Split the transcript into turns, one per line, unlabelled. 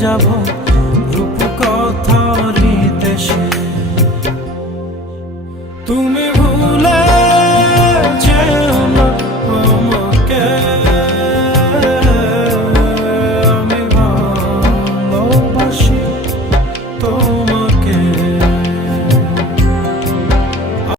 যাব রূপকথার দেশে তুমি